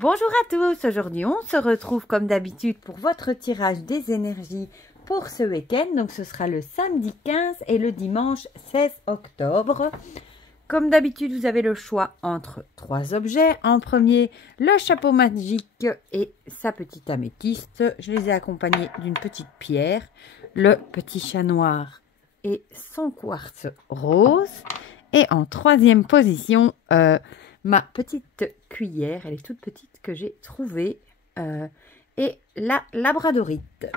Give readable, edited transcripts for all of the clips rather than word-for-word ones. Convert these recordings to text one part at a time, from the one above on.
Bonjour à tous, aujourd'hui on se retrouve comme d'habitude pour votre tirage des énergies pour ce week-end. Donc ce sera le samedi 15 et le dimanche 16 octobre. Comme d'habitude vous avez le choix entre trois objets. En premier, le chapeau magique et sa petite améthyste. Je les ai accompagnés d'une petite pierre, le petit chat noir et son quartz rose. Et en troisième position, ma petite cuillère, elle est toute petite, que j'ai trouvée, et la labradorite.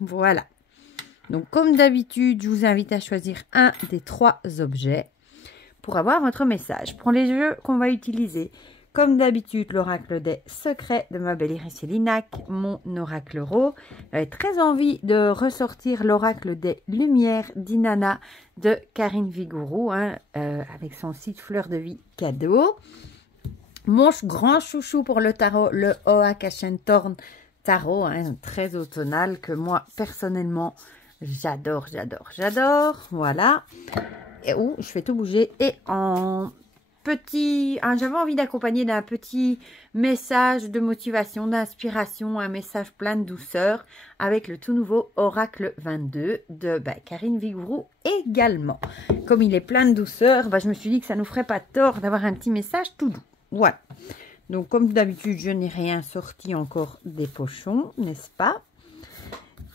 Voilà. Donc comme d'habitude, je vous invite à choisir un des trois objets pour avoir votre message. Pour les jeux qu'on va utiliser, comme d'habitude, l'oracle des secrets de ma belle Iris Linac, mon oracle Ro. J'avais très envie de ressortir l'oracle des lumières d'Inanna de Karine Vigouroux, avec son site Fleur de Vie cadeau. Mon grand chouchou pour le tarot, le Oakashentorn tarot, très automnal, que moi personnellement j'adore. Voilà. Et où je fais tout bouger. Et en petit, j'avais envie d'accompagner d'un petit message de motivation, d'inspiration, un message plein de douceur avec le tout nouveau Oracle 22 de Karine Vigouroux également. Comme il est plein de douceur, je me suis dit que ça nous ferait pas tort d'avoir un petit message tout doux. Voilà. Donc comme d'habitude, je n'ai rien sorti encore des pochons, n'est-ce pas?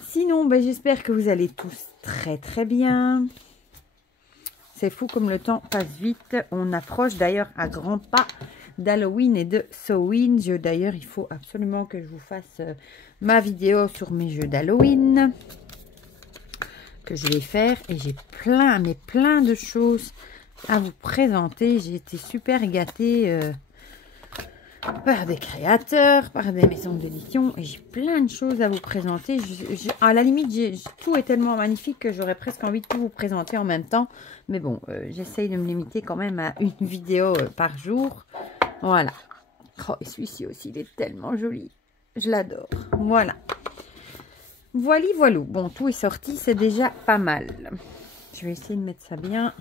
Sinon, j'espère que vous allez tous très bien. C'est fou comme le temps passe vite. On approche d'ailleurs à grands pas d'Halloween et de Samhain. D'ailleurs, il faut absolument que je vous fasse ma vidéo sur mes jeux d'Halloween que je vais faire. Et j'ai plein de choses à vous présenter. J'ai été super gâtée par des créateurs, par des maisons d'édition, et j'ai plein de choses à vous présenter. À la limite, tout est tellement magnifique que j'aurais presque envie de tout vous présenter en même temps. Mais bon, j'essaye de me limiter quand même à une vidéo par jour. Voilà. Oh, et celui-ci aussi, il est tellement joli. Je l'adore. Voilà. Voilà. Bon, tout est sorti, c'est déjà pas mal. Je vais essayer de mettre ça bien.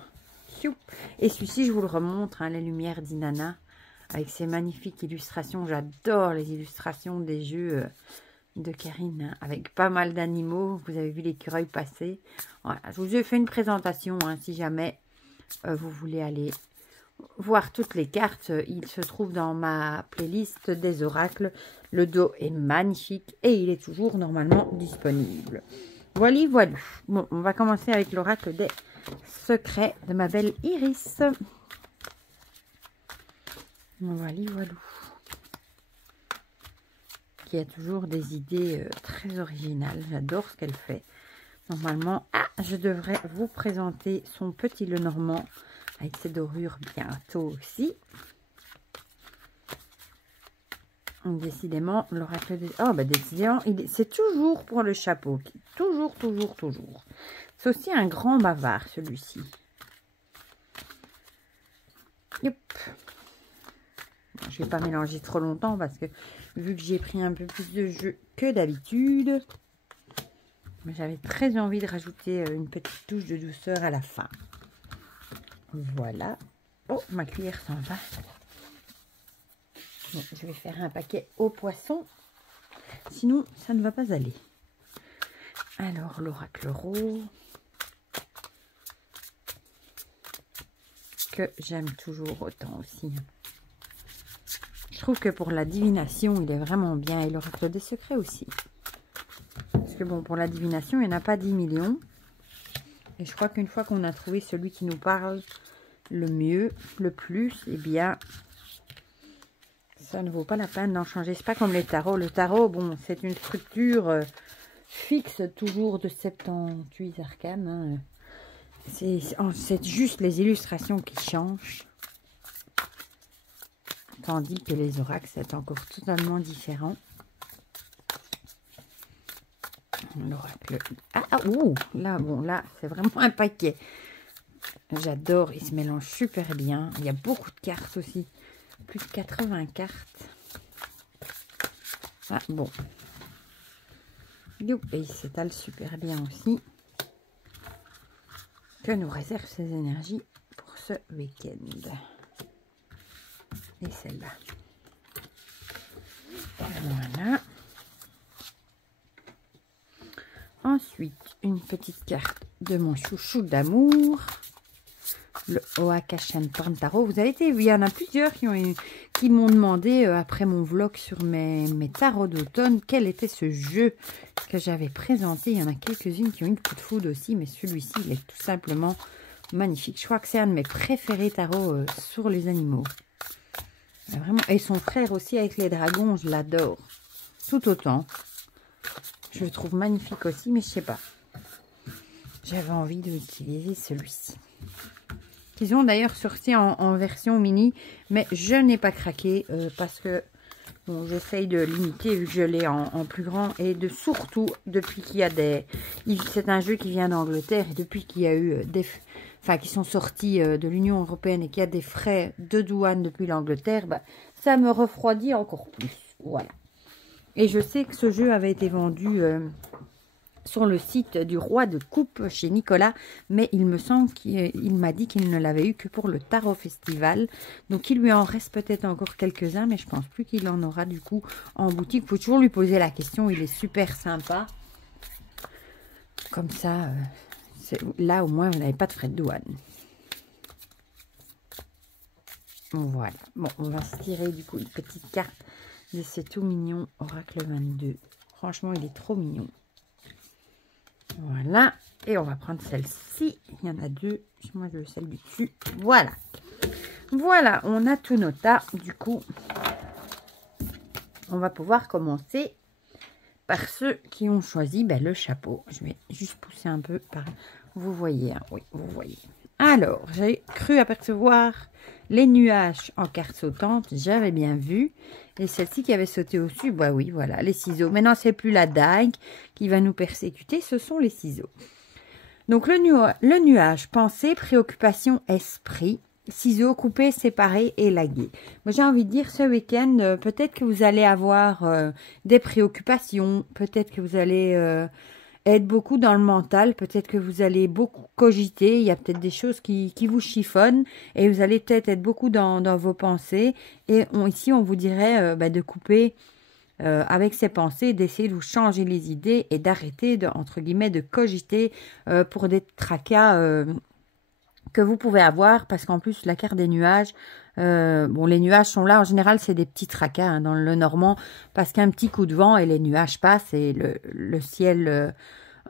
Et celui-ci, je vous le remontre, les lumières d'Inanna. Avec ces magnifiques illustrations. J'adore les illustrations des jeux de Karine. Avec pas mal d'animaux. Vous avez vu l'écureuil passer. Voilà, je vous ai fait une présentation. Si jamais vous voulez aller voir toutes les cartes. Il se trouve dans ma playlist des oracles. Le dos est magnifique. Et il est toujours normalement disponible. Voilà. Bon, on va commencer avec l'oracle des secrets de ma belle Iris. Voilà. Qui a toujours des idées très originales. J'adore ce qu'elle fait. Normalement, je devrais vous présenter son petit Lenormand avec ses dorures bientôt aussi. Décidément, l'oracle des... décidément, c'est toujours pour le chapeau. Toujours. C'est aussi un grand bavard, celui-ci. Yep. Je ne vais pas mélanger trop longtemps parce que vu que j'ai pris un peu plus de jeu que d'habitude, j'avais très envie de rajouter une petite touche de douceur à la fin. Voilà. Oh, ma cuillère s'en va. Bon, je vais faire un paquet au poisson. Sinon, ça ne va pas aller. Alors, l'oracle rose. Que j'aime toujours autant aussi. Je trouve que pour la divination, il est vraiment bien. Et l'oracle des secrets aussi. Parce que bon, pour la divination, il n'y en a pas 10 millions. Et je crois qu'une fois qu'on a trouvé celui qui nous parle le mieux, le plus, eh bien, ça ne vaut pas la peine d'en changer. C'est pas comme les tarots. Le tarot, bon, c'est une structure fixe, toujours de 78 arcanes. C'est juste les illustrations qui changent. Tandis que les oracles, c'est encore totalement différent. L'oracle... Là, c'est vraiment un paquet. J'adore, il se mélange super bien. Il y a beaucoup de cartes aussi. Plus de 80 cartes. Bon. Et il s'étale super bien aussi. Que nous réserve ces énergies pour ce week-end. Et celle-là. Voilà. Ensuite, une petite carte de mon chouchou d'amour. Le Oakashan Pantaro. Vous avez été, il y en a plusieurs qui m'ont demandé après mon vlog sur mes tarots d'automne quel était ce jeu que j'avais présenté. Il y en a quelques-unes qui ont eu le coup de foudre aussi, mais celui-ci il est tout simplement magnifique. Je crois que c'est un de mes préférés tarots sur les animaux. Vraiment. Et son frère aussi avec les dragons, je l'adore tout autant. Je le trouve magnifique aussi, mais je sais pas. J'avais envie d'utiliser celui-ci. Ils ont d'ailleurs sorti en version mini, mais je n'ai pas craqué parce que bon, j'essaye de limiter vu que je l'ai en plus grand. Et surtout, depuis qu'il y a des... C'est un jeu qui vient d'Angleterre et depuis qu'il y a eu des... Enfin, qui sont sortis de l'Union Européenne et qu'il y a des frais de douane depuis l'Angleterre, bah, ça me refroidit encore plus. Voilà. Et je sais que ce jeu avait été vendu... sur le site du Roi de Coupe chez Nicolas, mais il me semble qu'il m'a dit qu'il ne l'avait eu que pour le Tarot Festival. Donc il lui en reste peut-être encore quelques-uns, mais je pense plus qu'il en aura du coup en boutique. Vous pouvez toujours lui poser la question, il est super sympa. Comme ça, là au moins vous n'avez pas de frais de douane. Voilà, bon on va se tirer du coup une petite carte de ce tout mignon Oracle 22. Franchement il est trop mignon. Voilà, et on va prendre celle-ci. Il y en a deux. Moi, je veux celle du dessus. Voilà. Voilà, on a tous nos tas. Du coup, on va pouvoir commencer par ceux qui ont choisi le chapeau. Je vais juste pousser un peu par... Vous voyez, hein? Oui, vous voyez. Alors, j'ai cru apercevoir les nuages en carte sautante. J'avais bien vu. Et celle-ci qui avait sauté au-dessus, bah oui, voilà, les ciseaux. Maintenant, c'est plus la dague qui va nous persécuter, ce sont les ciseaux. Donc, le nuage, pensée, préoccupation, esprit, ciseaux coupés, séparés et lagués. Moi, j'ai envie de dire, ce week-end, peut-être que vous allez avoir des préoccupations, peut-être que vous allez... être beaucoup dans le mental, peut-être que vous allez beaucoup cogiter, il y a peut-être des choses qui vous chiffonnent et vous allez peut-être être beaucoup dans vos pensées et ici on vous dirait de couper avec ces pensées, d'essayer de vous changer les idées et d'arrêter entre guillemets de cogiter pour des tracas que vous pouvez avoir parce qu'en plus la carte des nuages, bon les nuages sont là, en général c'est des petits tracas hein, dans le normand parce qu'un petit coup de vent et les nuages passent et le ciel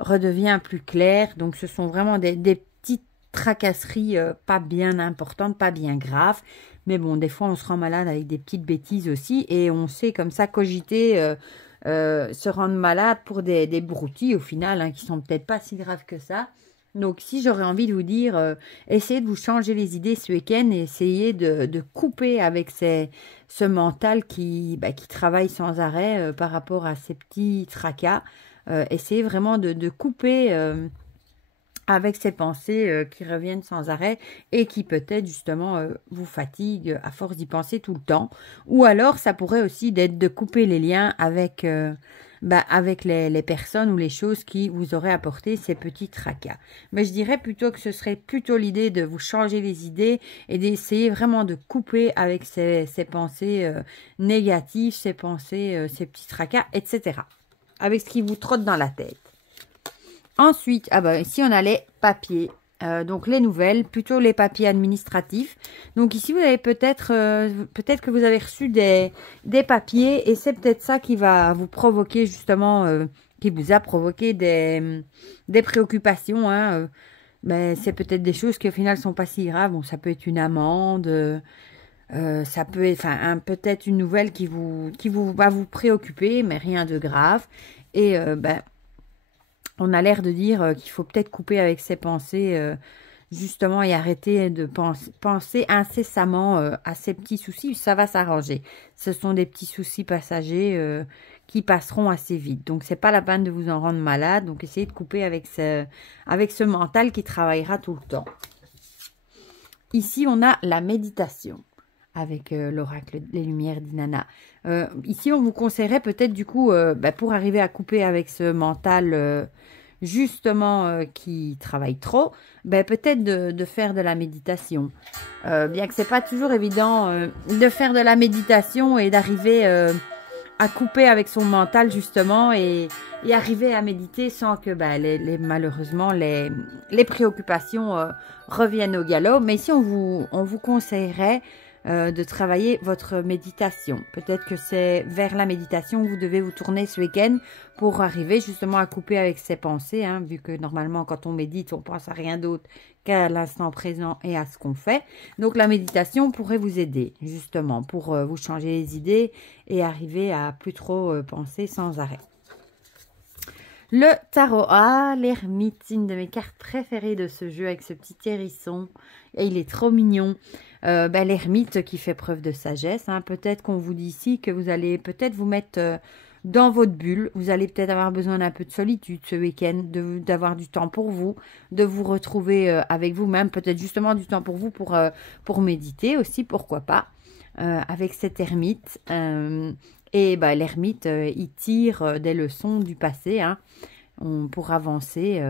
redevient plus clair, donc ce sont vraiment des petites tracasseries pas bien importantes, pas bien graves, mais bon des fois on se rend malade avec des petites bêtises aussi et on sait comme ça cogiter, se rendre malade pour des broutilles au final hein, qui sont peut-être pas si graves que ça. Donc, si j'aurais envie de vous dire, essayez de vous changer les idées ce week-end et essayez de couper avec ce mental qui travaille sans arrêt par rapport à ces petits tracas. Essayez vraiment de couper avec ces pensées qui reviennent sans arrêt et qui peut-être justement vous fatiguent à force d'y penser tout le temps. Ou alors, ça pourrait aussi être de couper les liens avec... avec les personnes ou les choses qui vous auraient apporté ces petits tracas. Mais je dirais plutôt que ce serait plutôt l'idée de vous changer les idées et d'essayer vraiment de couper avec ces pensées négatives, ces pensées, ces petits tracas, etc. Avec ce qui vous trotte dans la tête. Ensuite, ici on a les papiers. Donc les nouvelles, plutôt les papiers administratifs. Donc ici vous avez peut-être que vous avez reçu des papiers et c'est peut-être ça qui va vous provoquer justement, qui vous a provoqué des préoccupations. Hein, mais c'est peut-être des choses qui au final sont pas si graves. Bon, ça peut être une amende, ça peut être, peut-être une nouvelle qui va vous préoccuper, mais rien de grave. Et on a l'air de dire qu'il faut peut-être couper avec ses pensées, justement, et arrêter de penser incessamment à ces petits soucis. Ça va s'arranger. Ce sont des petits soucis passagers qui passeront assez vite. Donc, c'est pas la peine de vous en rendre malade. Donc, essayez de couper avec ce mental qui travaillera tout le temps. Ici, on a la méditation avec l'oracle des lumières d'Inanna. Ici, on vous conseillerait peut-être du coup, pour arriver à couper avec ce mental justement qui travaille trop, peut-être de faire de la méditation. Bien que c'est pas toujours évident de faire de la méditation et d'arriver à couper avec son mental justement et arriver à méditer sans que malheureusement les préoccupations reviennent au galop. Mais ici on vous conseillerait de travailler votre méditation. Peut-être que c'est vers la méditation que vous devez vous tourner ce week-end pour arriver justement à couper avec ses pensées, hein, vu que normalement quand on médite on pense à rien d'autre qu'à l'instant présent et à ce qu'on fait. Donc la méditation pourrait vous aider justement pour vous changer les idées et arriver à plus trop penser sans arrêt. Le tarot, l'ermite, une de mes cartes préférées de ce jeu avec ce petit hérisson. Et il est trop mignon. L'ermite qui fait preuve de sagesse. Hein. Peut-être qu'on vous dit ici que vous allez peut-être vous mettre dans votre bulle. Vous allez peut-être avoir besoin d'un peu de solitude ce week-end, d'avoir du temps pour vous, de vous retrouver avec vous-même. Peut-être justement du temps pour vous pour méditer aussi, pourquoi pas, avec cet ermite. L'ermite, il tire des leçons du passé hein, pour avancer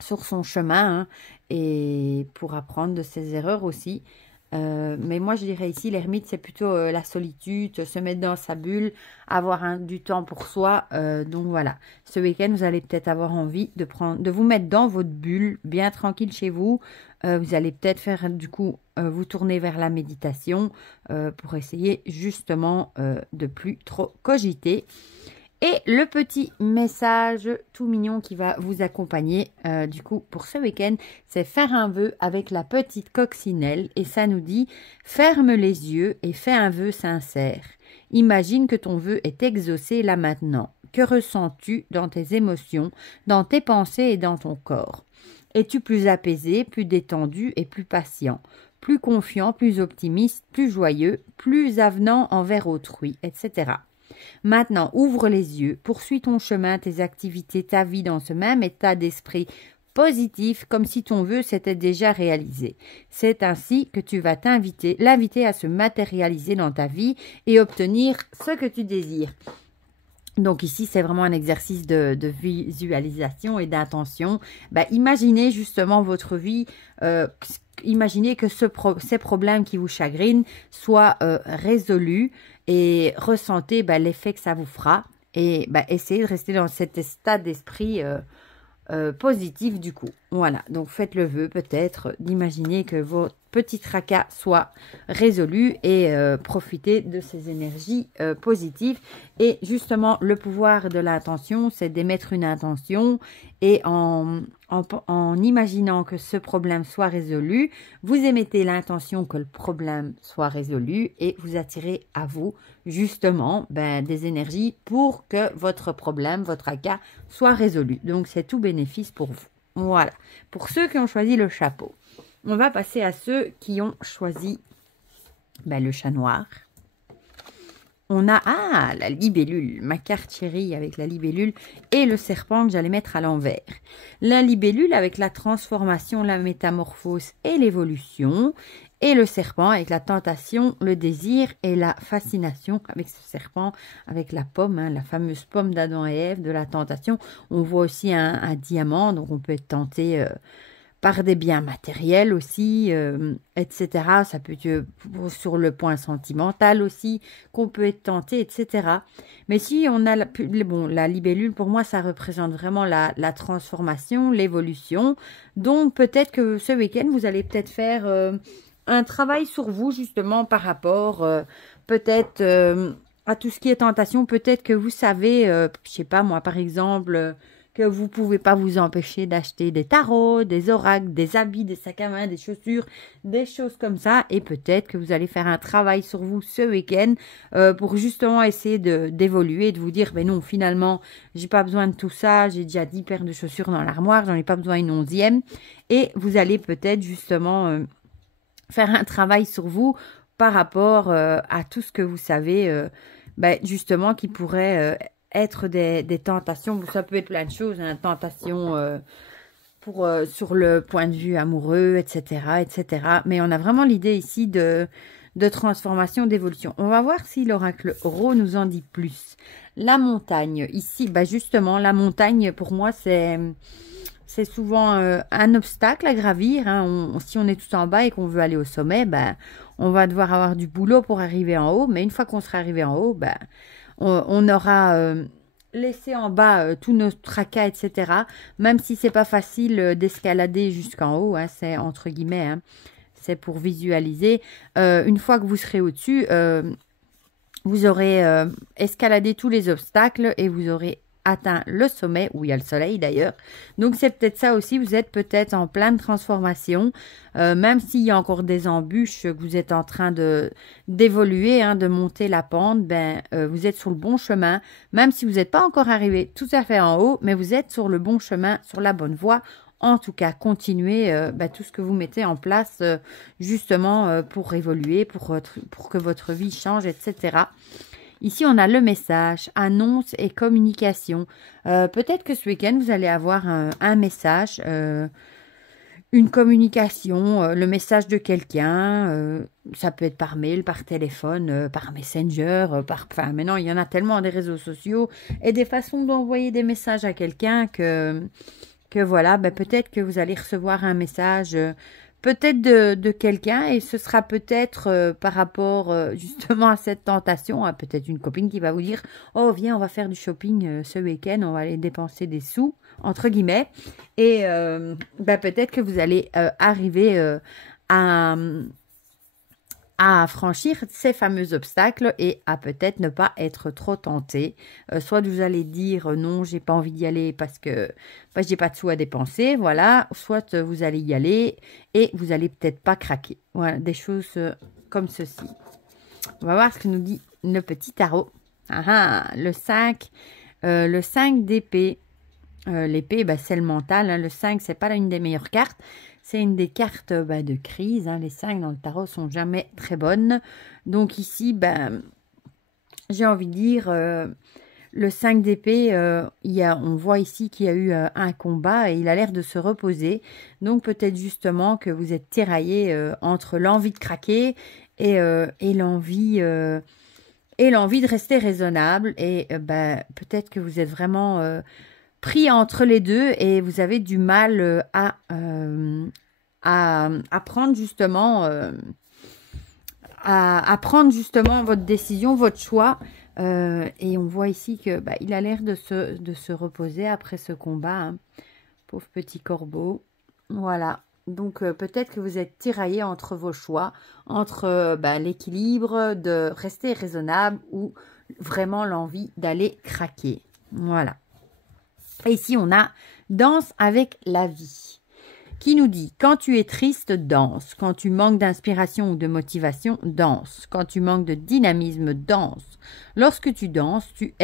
sur son chemin hein, et pour apprendre de ses erreurs aussi. Mais moi, je dirais ici, l'ermite, c'est plutôt la solitude, se mettre dans sa bulle, avoir du temps pour soi. Donc voilà, ce week-end, vous allez peut-être avoir envie de vous mettre dans votre bulle, bien tranquille chez vous. Vous allez peut-être faire du coup vous tourner vers la méditation pour essayer justement de plus trop cogiter. Et le petit message tout mignon qui va vous accompagner du coup pour ce week-end, c'est faire un vœu avec la petite coccinelle. Et ça nous dit, ferme les yeux et fais un vœu sincère. Imagine que ton vœu est exaucé là maintenant. Que ressens-tu dans tes émotions, dans tes pensées et dans ton corps? Es-tu plus apaisé, plus détendu et plus patient, plus confiant, plus optimiste, plus joyeux, plus avenant envers autrui, etc. Maintenant, ouvre les yeux, poursuis ton chemin, tes activités, ta vie dans ce même état d'esprit positif, comme si ton vœu s'était déjà réalisé. C'est ainsi que tu vas l'inviter à se matérialiser dans ta vie et obtenir ce que tu désires. Donc ici, c'est vraiment un exercice de visualisation et d'intention. Imaginez justement votre vie, imaginez que ces problèmes qui vous chagrinent soient résolus et ressentez l'effet que ça vous fera. Et essayez de rester dans cet état d'esprit positif du coup. Voilà, donc faites le vœu peut-être d'imaginer que votre petit tracas soit résolu et profitez de ces énergies positives. Et justement, le pouvoir de l'intention, c'est d'émettre une intention et en imaginant que ce problème soit résolu, vous émettez l'intention que le problème soit résolu et vous attirez à vous justement des énergies pour que votre problème, votre tracas soit résolu. Donc, c'est tout bénéfice pour vous. Voilà, pour ceux qui ont choisi le chapeau. On va passer à ceux qui ont choisi le chat noir. On a, la libellule, ma carte chérie avec la libellule et le serpent que j'allais mettre à l'envers. La libellule avec la transformation, la métamorphose et l'évolution. Et le serpent avec la tentation, le désir et la fascination avec ce serpent, avec la pomme, hein, la fameuse pomme d'Adam et Ève de la tentation. On voit aussi un diamant, donc on peut être tenté par des biens matériels aussi, etc. Ça peut être sur le point sentimental aussi, qu'on peut être tenté, etc. Mais si on a la libellule, pour moi, ça représente vraiment la transformation, l'évolution. Donc, peut-être que ce week-end, vous allez peut-être faire un travail sur vous, justement, par rapport, peut-être, à tout ce qui est tentation. Peut-être que vous savez, je sais pas moi, par exemple, que vous pouvez pas vous empêcher d'acheter des tarots, des oracles, des habits, des sacs à main, des chaussures, des choses comme ça. Et peut-être que vous allez faire un travail sur vous ce week-end pour justement essayer d'évoluer, de vous dire, non, finalement, j'ai pas besoin de tout ça, j'ai déjà 10 paires de chaussures dans l'armoire, j'en ai pas besoin une 11e. Et vous allez peut-être justement faire un travail sur vous par rapport à tout ce que vous savez, justement, qui pourrait être des tentations. Ça peut être plein de choses, hein, tentations sur le point de vue amoureux, etc., etc. Mais on a vraiment l'idée ici de transformation, d'évolution. On va voir si l'oracle Ro nous en dit plus. La montagne, ici, justement, la montagne, pour moi, c'est c'est souvent un obstacle à gravir. Hein. Si on est tout en bas et qu'on veut aller au sommet, ben, on va devoir avoir du boulot pour arriver en haut. Mais une fois qu'on sera arrivé en haut, ben, on aura laissé en bas tous nos tracas, etc. Même si c'est pas facile d'escalader jusqu'en haut, hein, c'est entre guillemets, hein, c'est pour visualiser. Une fois que vous serez au-dessus, vous aurez escaladé tous les obstacles et vous aurez atteint le sommet, où il y a le soleil d'ailleurs. Donc c'est peut-être ça aussi, vous êtes peut-être en pleine transformation, même s'il y a encore des embûches, que vous êtes en train d'évoluer, hein, de monter la pente, ben, vous êtes sur le bon chemin, même si vous n'êtes pas encore arrivé tout à fait en haut, mais vous êtes sur le bon chemin, sur la bonne voie. En tout cas, continuez tout ce que vous mettez en place justement pour évoluer, pour que votre vie change, etc. Ici, on a le message, annonce et communication. Peut-être que ce week-end, vous allez avoir un message, une communication, le message de quelqu'un. Ça peut être par mail, par téléphone, par Messenger, enfin, maintenant, il y en a tellement des réseaux sociaux et des façons d'envoyer des messages à quelqu'un que voilà, ben, peut-être que vous allez recevoir un message peut-être de quelqu'un et ce sera peut-être par rapport justement à cette tentation, hein, peut-être une copine qui va vous dire « Oh, viens, on va faire du shopping ce week-end, on va aller dépenser des sous, entre guillemets. » Et ben, peut-être que vous allez arriver à franchir ces fameux obstacles et à peut-être ne pas être trop tenté. Soit vous allez dire non, j'ai pas envie d'y aller parce que j'ai pas de sous à dépenser, voilà. Soit vous allez y aller et vous allez peut-être pas craquer. Voilà, des choses comme ceci. On va voir ce que nous dit le petit tarot. Le 5 d'épée. L'épée, ben, c'est le mental. Hein. Le 5, c'est pas une des meilleures cartes. C'est une des cartes de crise. Hein. Les 5 dans le tarot sont jamais très bonnes. Donc ici, ben, j'ai envie de dire, le 5 d'épée, on voit ici qu'il y a eu un combat et il a l'air de se reposer. Donc peut-être justement que vous êtes tiraillé entre l'envie de craquer et l'envie de rester raisonnable. Et ben, peut-être que vous êtes vraiment pris entre les deux et vous avez du mal à prendre justement à prendre justement votre décision, votre choix. Et on voit ici que il a l'air de se reposer après ce combat. Hein. Pauvre petit corbeau. Voilà. Donc peut-être que vous êtes tiraillé entre vos choix, entre l'équilibre de rester raisonnable ou vraiment l'envie d'aller craquer. Voilà. Et ici, on a « Danse avec la vie » qui nous dit « Quand tu es triste, danse. Quand tu manques d'inspiration ou de motivation, danse. Quand tu manques de dynamisme, danse. Lorsque tu danses, tu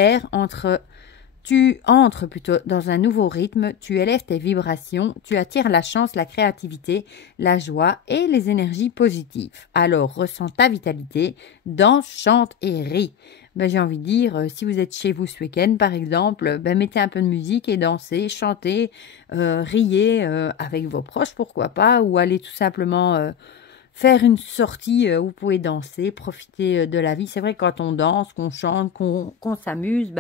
entres plutôt dans un nouveau rythme, tu élèves tes vibrations, tu attires la chance, la créativité, la joie et les énergies positives. Alors, ressens ta vitalité, danse, chante et ris. » J'ai envie de dire, si vous êtes chez vous ce week-end, par exemple, mettez un peu de musique et dansez, chantez, riez avec vos proches, pourquoi pas, ou allez tout simplement faire une sortie où vous pouvez danser, profiter de la vie. C'est vrai que quand on danse, qu'on chante, qu'on s'amuse,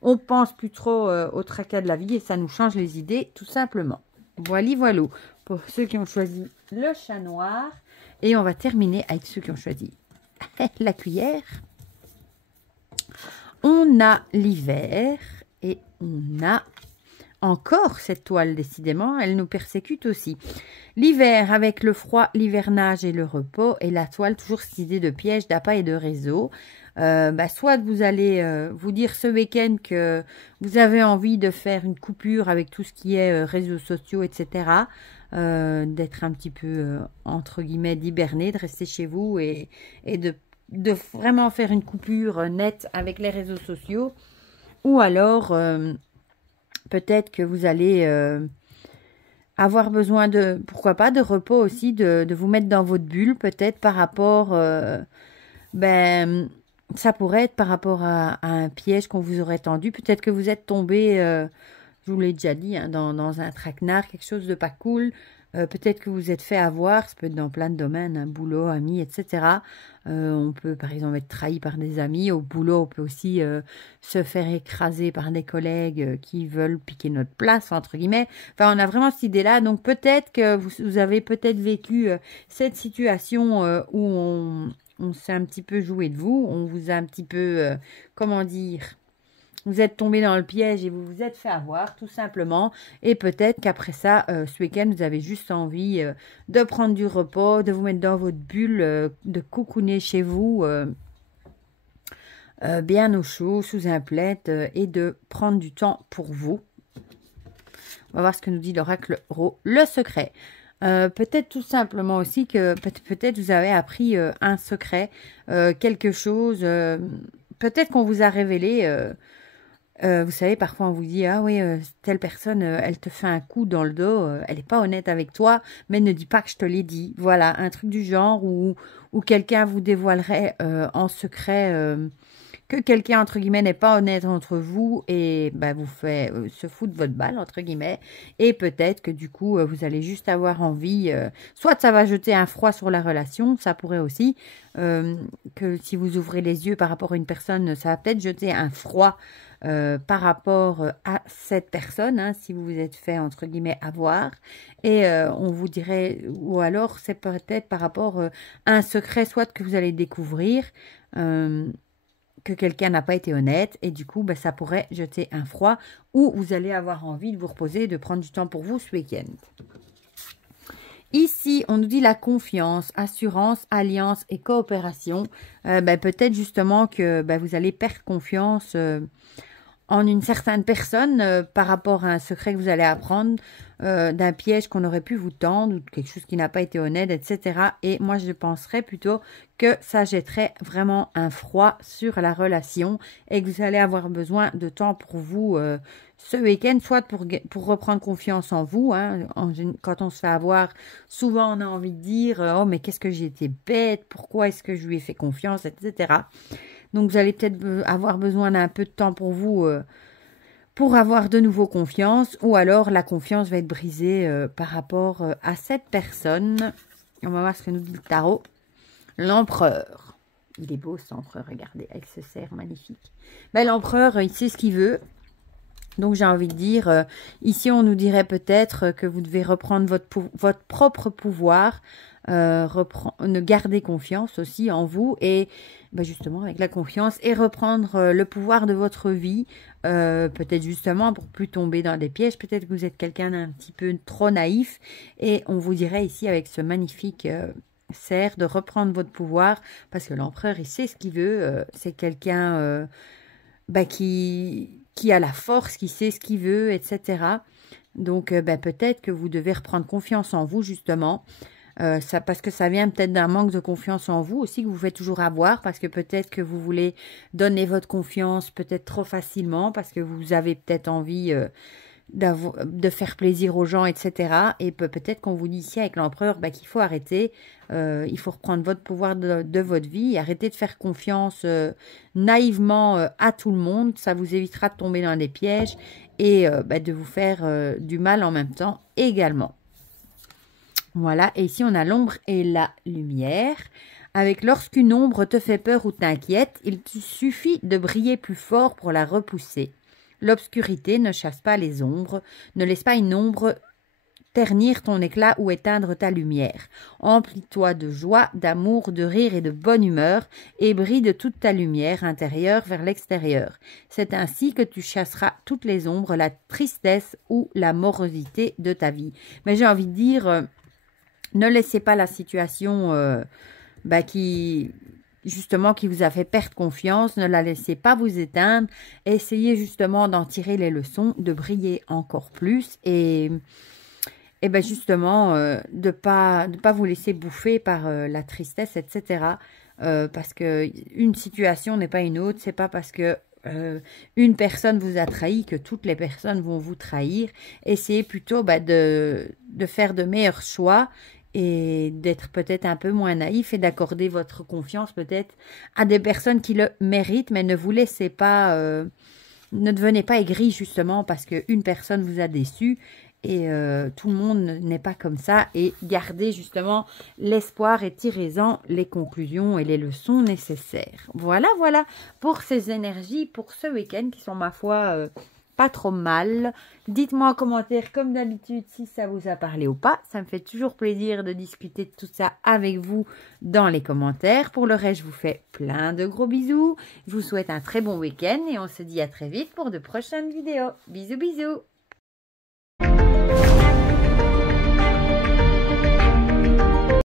on pense plus trop au tracas de la vie et ça nous change les idées, tout simplement. Voilà, pour ceux qui ont choisi le chat noir. Et on va terminer avec ceux qui ont choisi la cuillère. On a l'hiver et on a encore cette toile, décidément, elle nous persécute aussi. L'hiver avec le froid, l'hivernage et le repos, et la toile, toujours cette idée de piège, d'appât et de réseau. Soit vous allez vous dire ce week-end que vous avez envie de faire une coupure avec tout ce qui est réseaux sociaux, etc. D'être un petit peu, entre guillemets, d'hiberner, de rester chez vous et de vraiment faire une coupure nette avec les réseaux sociaux. Ou alors, peut-être que vous allez avoir besoin de, pourquoi pas, de repos aussi, de vous mettre dans votre bulle, peut-être par rapport, ça pourrait être par rapport à un piège qu'on vous aurait tendu. Peut-être que vous êtes tombé, je vous l'ai déjà dit, hein, dans un traquenard, quelque chose de pas cool. Peut-être que vous êtes fait avoir, ça peut être dans plein de domaines, hein, boulot, amis, etc. On peut par exemple être trahi par des amis. Au boulot, on peut aussi se faire écraser par des collègues qui veulent piquer notre place, entre guillemets. Enfin, on a vraiment cette idée-là. Donc peut-être que vous avez peut-être vécu cette situation où on s'est un petit peu joué de vous. On vous a un petit peu, comment dire... Vous êtes tombé dans le piège et vous vous êtes fait avoir, tout simplement. Et peut-être qu'après ça, ce week-end, vous avez juste envie de prendre du repos, de vous mettre dans votre bulle, de cocooner chez vous, bien au chaud, sous un plaid, et de prendre du temps pour vous. On va voir ce que nous dit l'oracle Ro, le secret. Peut-être tout simplement aussi que peut-être vous avez appris un secret, quelque chose. Peut-être qu'on vous a révélé... vous savez, parfois on vous dit, ah oui, telle personne, elle te fait un coup dans le dos, elle n'est pas honnête avec toi, mais ne dis pas que je te l'ai dit. Voilà, un truc du genre où quelqu'un vous dévoilerait en secret que quelqu'un, entre guillemets, n'est pas honnête entre vous et bah, vous fait se foutre de votre balle, entre guillemets. Et peut-être que du coup, vous allez juste avoir envie, soit ça va jeter un froid sur la relation, ça pourrait aussi, que si vous ouvrez les yeux par rapport à une personne, ça va peut-être jeter un froid par rapport à cette personne, hein, si vous vous êtes fait, entre guillemets, avoir. Et on vous dirait, ou alors c'est peut-être par rapport à un secret, soit que vous allez découvrir, que quelqu'un n'a pas été honnête, et du coup, bah, ça pourrait jeter un froid, ou vous allez avoir envie de vous reposer, de prendre du temps pour vous ce week-end. Ici, on nous dit la confiance, assurance, alliance et coopération. Bah, peut-être justement que bah, vous allez perdre confiance en une certaine personne par rapport à un secret que vous allez apprendre, d'un piège qu'on aurait pu vous tendre ou quelque chose qui n'a pas été honnête, etc. Et moi, je penserais plutôt que ça jetterait vraiment un froid sur la relation et que vous allez avoir besoin de temps pour vous ce week-end, soit pour reprendre confiance en vous. Hein. Quand on se fait avoir, souvent on a envie de dire « Oh, mais qu'est-ce que j'ai été bête, pourquoi est-ce que je lui ai fait confiance, etc. » Donc, vous allez peut-être avoir besoin d'un peu de temps pour vous pour avoir de nouveau confiance. Ou alors, la confiance va être brisée par rapport à cette personne. On va voir ce que nous dit le tarot. L'empereur. Il est beau, cet empereur, regardez, avec ce cerf magnifique. Ben, l'empereur, il sait ce qu'il veut. Donc, j'ai envie de dire, ici, on nous dirait peut-être que vous devez reprendre votre propre pouvoir, garder confiance aussi en vous et ben justement avec la confiance et reprendre le pouvoir de votre vie, peut-être justement pour plus tomber dans des pièges. Peut-être que vous êtes quelqu'un d'un petit peu trop naïf et on vous dirait ici avec ce magnifique cerf de reprendre votre pouvoir parce que l'empereur il sait ce qu'il veut, c'est quelqu'un qui a la force, qui sait ce qu'il veut, etc. Donc peut-être que vous devez reprendre confiance en vous justement. Parce que ça vient peut-être d'un manque de confiance en vous aussi que vous faites toujours avoir parce que peut-être que vous voulez donner votre confiance peut-être trop facilement parce que vous avez peut-être envie de faire plaisir aux gens, etc. Et peut-être qu'on vous dit ici avec l'empereur qu'il faut arrêter, il faut reprendre votre pouvoir de votre vie et arrêter de faire confiance naïvement à tout le monde. Ça vous évitera de tomber dans des pièges et de vous faire du mal en même temps également. Voilà, et ici on a l'ombre et la lumière. Avec lorsqu'une ombre te fait peur ou t'inquiète, il te suffit de briller plus fort pour la repousser. L'obscurité ne chasse pas les ombres, ne laisse pas une ombre ternir ton éclat ou éteindre ta lumière. Emplis-toi de joie, d'amour, de rire et de bonne humeur et brille de toute ta lumière intérieure vers l'extérieur. C'est ainsi que tu chasseras toutes les ombres, la tristesse ou la morosité de ta vie. Mais j'ai envie de dire... ne laissez pas la situation qui vous a fait perdre confiance, ne la laissez pas vous éteindre. Essayez justement d'en tirer les leçons, de briller encore plus et justement de pas vous laisser bouffer par la tristesse, etc. Parce que une situation n'est pas une autre, c'est pas parce que une personne vous a trahi que toutes les personnes vont vous trahir. Essayez plutôt de faire de meilleurs choix et d'être peut-être un peu moins naïf et d'accorder votre confiance peut-être à des personnes qui le méritent, mais ne vous laissez pas, ne devenez pas aigri justement parce qu'une personne vous a déçu Et tout le monde n'est pas comme ça. Et gardez justement l'espoir et tirez-en les conclusions et les leçons nécessaires. Voilà, voilà pour ces énergies pour ce week-end qui sont, ma foi, pas trop mal. Dites-moi en commentaire, comme d'habitude, si ça vous a parlé ou pas. Ça me fait toujours plaisir de discuter de tout ça avec vous dans les commentaires. Pour le reste, je vous fais plein de gros bisous. Je vous souhaite un très bon week-end et on se dit à très vite pour de prochaines vidéos. Bisous, bisous.